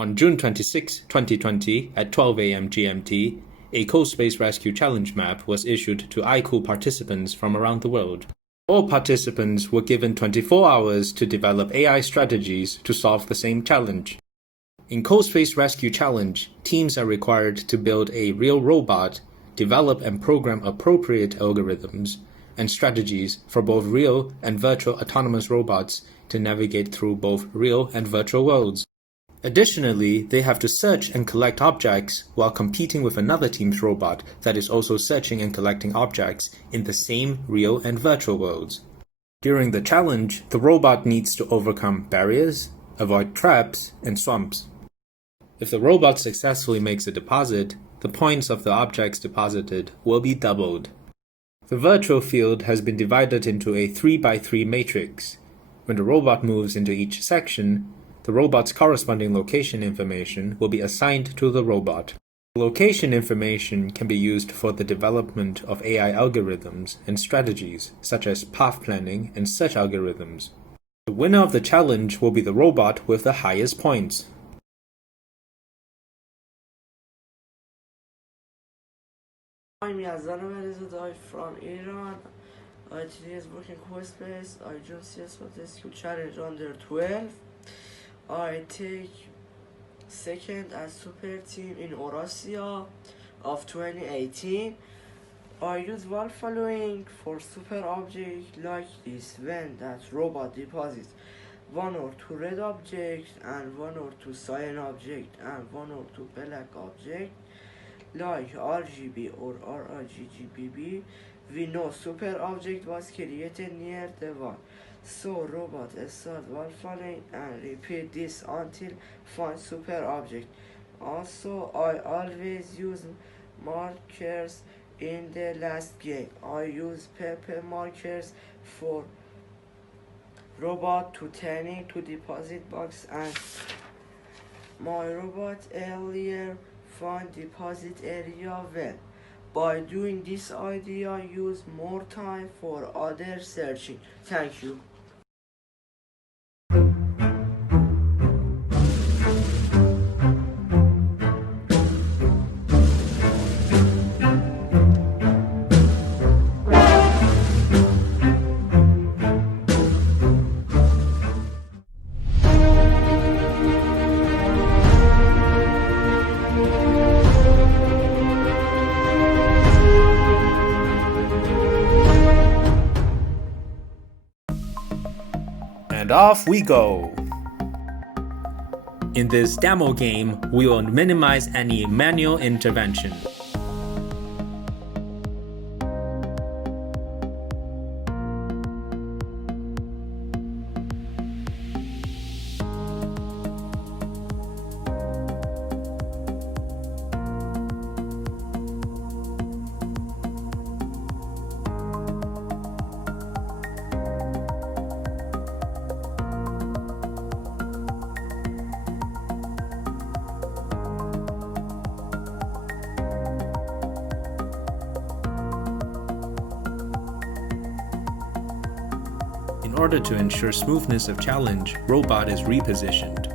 On June 26, 2020, at 12 a.m. GMT, a CoSpace Rescue Challenge map was issued to iCooL participants from around the world. All participants were given 24 hours to develop AI strategies to solve the same challenge. In CoSpace Rescue Challenge, teams are required to build a real robot, develop and program appropriate algorithms and strategies for both real and virtual autonomous robots to navigate through both real and virtual worlds. Additionally, they have to search and collect objects while competing with another team's robot that is also searching and collecting objects in the same real and virtual worlds. During the challenge, the robot needs to overcome barriers, avoid traps, and swamps. If the robot successfully makes a deposit, the points of the objects deposited will be doubled. The virtual field has been divided into a 3x3 matrix. When the robot moves into each section, the robot's corresponding location information will be assigned to the robot. Location information can be used for the development of AI algorithms and strategies, such as path planning and search algorithms. The winner of the challenge will be the robot with the highest points. I'm Yazan from Iran. Today is working CoSpace. I joined CS1 Challenge under 12. I take second as super team in Eurasia of 2018. I use one following for super object like this: when that robot deposits 1 or 2 red objects and 1 or 2 cyan object and 1 or 2 black object like RGB or RGGBB. We know super object was created near the one. So robot start one following and repeat this until find super object. Also, I always use markers in the last game. I use paper markers for robot to turning to deposit box, and my robot earlier find deposit area well. By doing this idea, use more time for other searching. Thank you. And off we go! In this demo game, we will minimize any manual intervention. In order to ensure smoothness of challenge, robot is repositioned.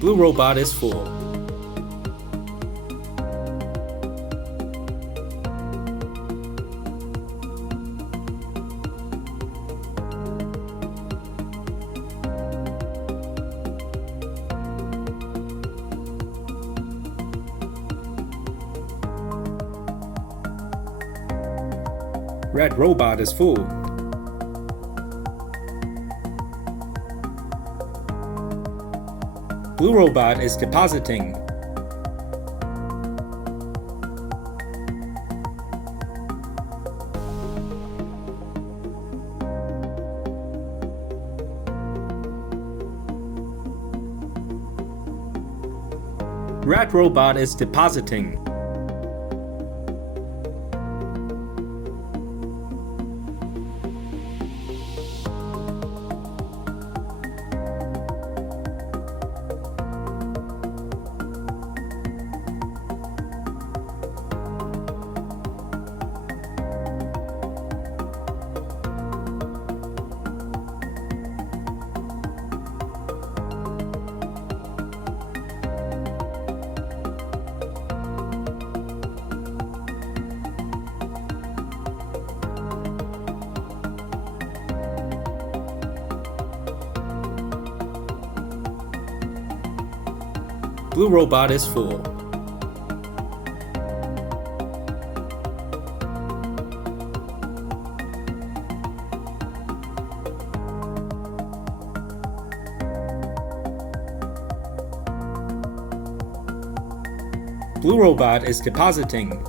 Blue robot is full. Red robot is full. Blue robot is depositing. Red robot is depositing. Blue robot is full. Blue robot is depositing.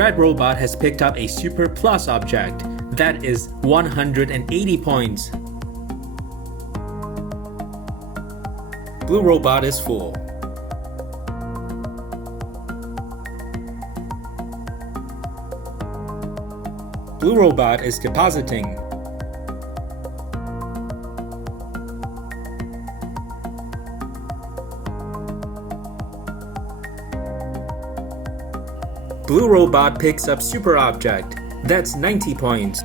Red robot has picked up a super plus object. That is 180 points. Blue robot is full. Blue robot is depositing. Blue robot picks up super object. That's 90 points.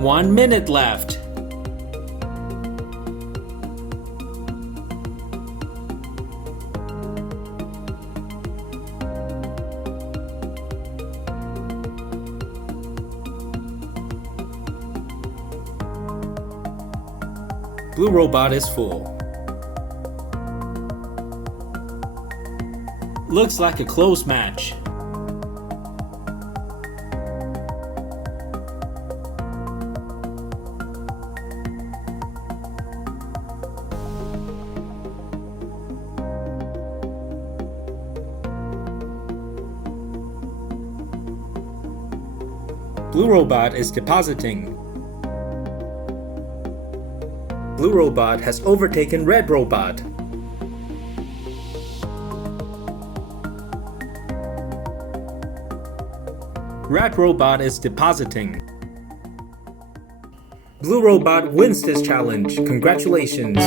One minute left. Blue robot is full. Looks like a close match. Blue robot is depositing. Blue robot has overtaken red robot. Red robot is depositing. Blue robot wins this challenge. Congratulations!